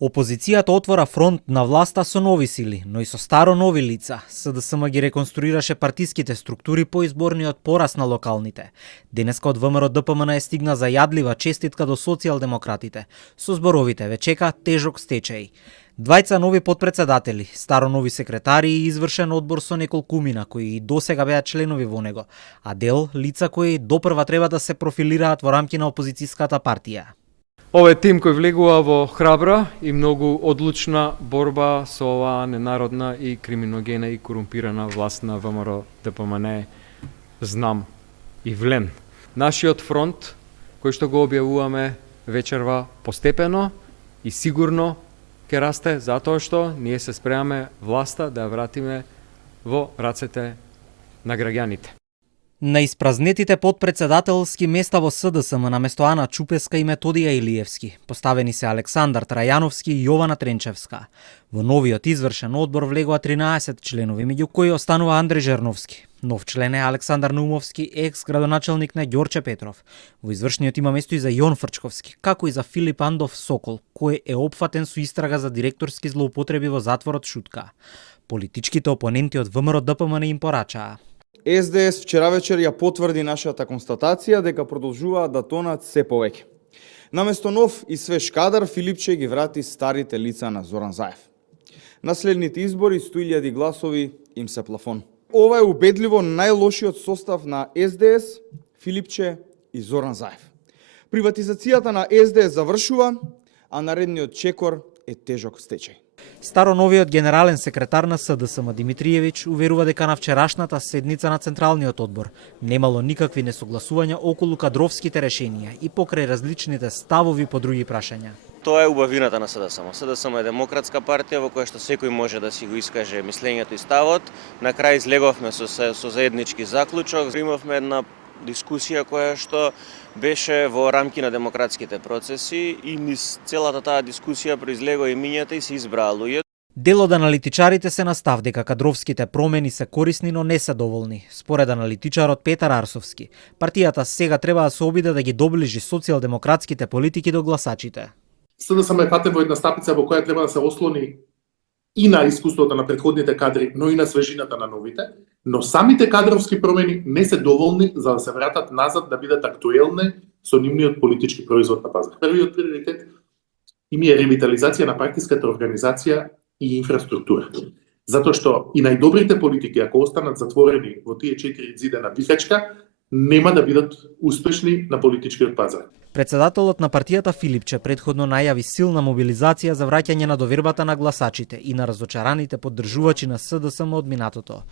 Опозицијата отвора фронт на власта со нови сили, но и со старо нови лица. СДСМ ги реконструираше партиските структури по изборниот пораз на локалните. Денеска од ВМРО ДПМН стигна зајадлива честитка до социјалдемократите. Со зборовите ве чека тежок стечај. Двајца нови подпредседатели, старо нови секретари и извршен одбор со неколкумина кои и досега беа членови во него, а дел лица кои допрва треба да се профилираат во рамки на опозицијската партија. Ова е тим кој влегува во храбра и многу одлучна борба со оваа ненародна и криминогена и корумпирана власт на ВМРО ДПМН, знам и влен. Нашиот фронт, кој што го објавуваме вечерва постепено и сигурно ќе расте, затоа што ние се спремаме власта да ја вратиме во рацете на граѓаните. На испразнетите подпредседателски места во СДСМ наместо Ана Чупеска и Методија Илиевски поставени се Александар Трајановски и Јована Тренчевска. Во новиот извршен одбор влегоа 13 членови, меѓу кои останува Андреј Жерновски. Нов член е Александар Наумовски, екс-градоначелник на Ѓорче Петров. Во извршниот има место и за Јон Фрчковски, како и за Филип Андов Сокол, кој е опфатен со истрага за директорски злоупотреби во затворот Шутка. Политичките опоненти од ВМРО ДПМН им порачаа: СДС вчера вечер ја потврди нашата констатација дека продолжуваат да тонат се повеќе. Наместо нов и свеж кадар, Филипче ги врати старите лица на Зоран Заев. На следните избори 100.000 гласови им се плафон. Ова е убедливо најлошиот состав на СДС, Филипче и Зоран Заев. Приватизацијата на СДС завршува, а наредниот чекор е тежок стечај. Старо новиот генерален секретар на СДСМ Димитриевиќ уверува дека на вчерашната седница на Централниот одбор немало никакви несогласувања околу кадровските решенија и покрај различните ставови по други прашања. Тоа е убавината на СДСМ. СДСМ е демократска партија во која што секој може да си го искаже мислењето и ставот. На крај излеговме со заеднички заклучок, имавме една дискусија која што беше во рамки на демократските процеси и низ целата таа дискусија произлегоа и мињата и се избраа луѓе. Дел од аналитичарите се на став дека кадровските промени се корисни, но не се доволни. Според аналитичарот Петар Арсовски, партијата сега треба да се обиде да ги доближи социјалдемократските политики до гласачите. СДСМ е фатен во една стапица во која треба да се ослони и на искуството на претходните кадри, но и на свежината на новите, но самите кадровски промени не се доволни за да се вратат назад да бидат актуелни со нивниот политички производ на пазар. Првиот приоритет им е ревитализација на партиската организација и инфраструктура. Затоа што и најдобрите политики, ако останат затворени во тие 4 зидена бифечка, нема да бидат успешни на политичкиот пазар. Председателот на партијата Филипче предходно најави силна мобилизација за враќање на довербата на гласачите и на разочараните поддржувачи на СДСМ од минатото.